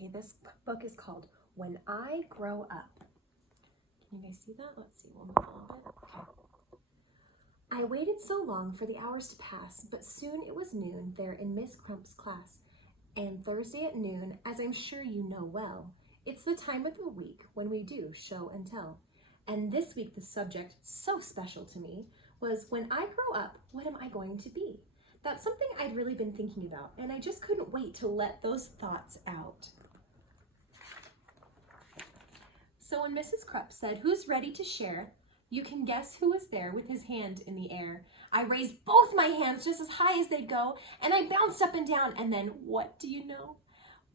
Okay, this book is called When I Grow Up. Can you guys see that? Let's see, we'll move a little bit. Okay. I waited so long for the hours to pass, but soon it was noon there in Miss Crump's class. And Thursday at noon, as I'm sure you know well, it's the time of the week when we do show and tell. And this week the subject, so special to me, was when I grow up, what am I going to be? That's something I'd really been thinking about, and I just couldn't wait to let those thoughts out. So when Mrs. Krupp said, "Who's ready to share?" you can guess who was there with his hand in the air. I raised both my hands just as high as they'd go, and I bounced up and down, and then what do you know?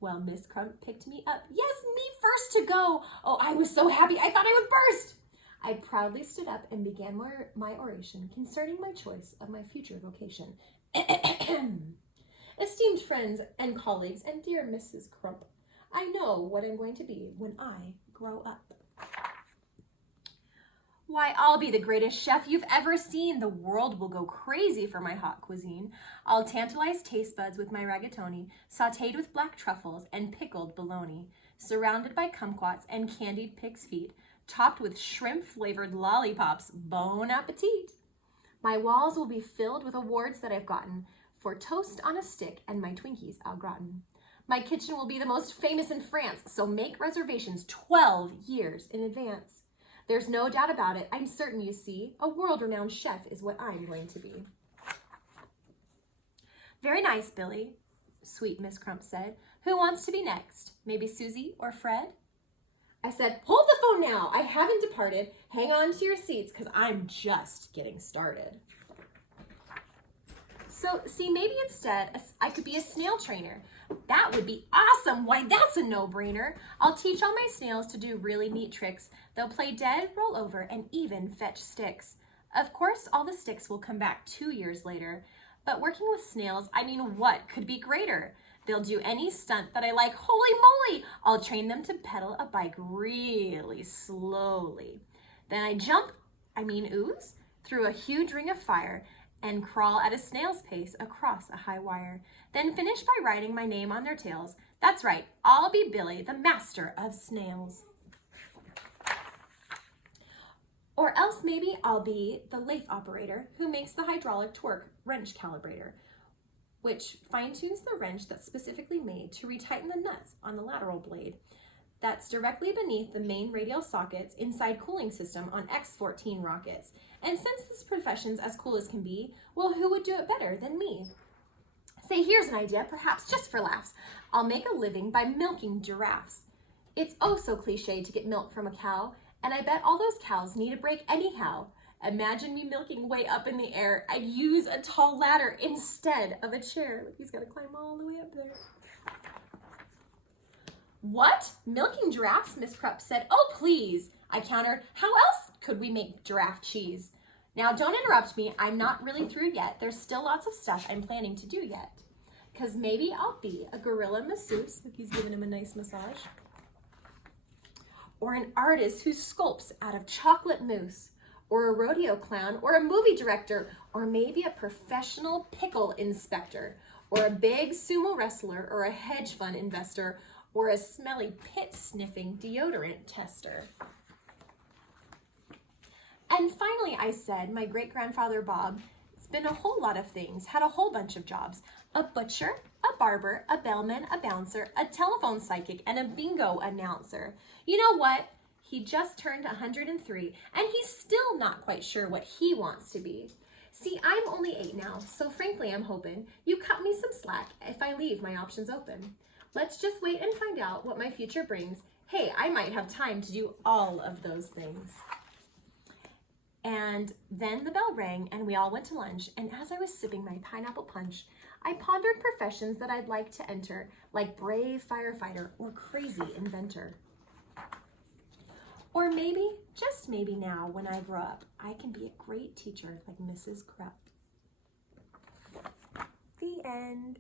Well, Miss Crump picked me up. Yes, me first to go. Oh, I was so happy I thought I would burst. I proudly stood up and began my oration concerning my choice of my future vocation. Esteemed friends and colleagues and dear Mrs. Crump, I know what I'm going to be when I grow up. Why, I'll be the greatest chef you've ever seen. The world will go crazy for my hot cuisine. I'll tantalize taste buds with my rigatoni, sautéed with black truffles and pickled bologna, surrounded by kumquats and candied pig's feet, topped with shrimp-flavored lollipops. Bon appetit! My walls will be filled with awards that I've gotten for toast on a stick and my Twinkies au gratin. My kitchen will be the most famous in France, so make reservations 12 years in advance. There's no doubt about it. I'm certain, you see, a world-renowned chef is what I'm going to be. Very nice, Billy, sweet Miss Crump said. Who wants to be next? Maybe Susie or Fred? I said, hold the phone now. I haven't departed. Hang on to your seats because I'm just getting started. So, see, maybe instead I could be a snail trainer. That would be awesome. Why, that's a no-brainer. I'll teach all my snails to do really neat tricks. They'll play dead, roll over, and even fetch sticks. Of course, all the sticks will come back 2 years later. But working with snails, I mean, what could be greater? They'll do any stunt that I like. Holy moly! I'll train them to pedal a bike really slowly. Then I ooze, through a huge ring of fire and crawl at a snail's pace across a high wire. Then finish by writing my name on their tails. That's right, I'll be Billy, the master of snails. Or else maybe I'll be the lathe operator who makes the hydraulic torque wrench calibrator, which fine-tunes the wrench that's specifically made to retighten the nuts on the lateral blade that's directly beneath the main radial sockets inside cooling system on X-14 rockets. And since this profession's as cool as can be, well, who would do it better than me? Say, here's an idea, perhaps just for laughs. I'll make a living by milking giraffes. It's oh so cliche to get milk from a cow, and I bet all those cows need a break anyhow. Imagine me milking way up in the air. I'd use a tall ladder instead of a chair. Look, he's got to climb all the way up there. What? Milking giraffes? Miss Krupp said. Oh, please, I countered. How else could we make giraffe cheese? Now, don't interrupt me. I'm not really through yet. There's still lots of stuff I'm planning to do yet. Because maybe I'll be a gorilla masseuse. Look, he's giving him a nice massage. Or an artist who sculpts out of chocolate mousse. Or a rodeo clown, or a movie director, or maybe a professional pickle inspector, or a big sumo wrestler, or a hedge fund investor, or a smelly pit-sniffing deodorant tester. And finally, I said, my great-grandfather Bob, it's been a whole lot of things, had a whole bunch of jobs. A butcher, a barber, a bellman, a bouncer, a telephone psychic, and a bingo announcer. You know what? He just turned 103, and he's still not quite sure what he wants to be. See, I'm only 8 now, so frankly, I'm hoping you cut me some slack if I leave my options open. Let's just wait and find out what my future brings. Hey, I might have time to do all of those things. And then the bell rang, and we all went to lunch, and as I was sipping my pineapple punch, I pondered professions that I'd like to enter, like brave firefighter or crazy inventor. Or maybe, just maybe now, when I grow up, I can be a great teacher like Mrs. Krupp. The end.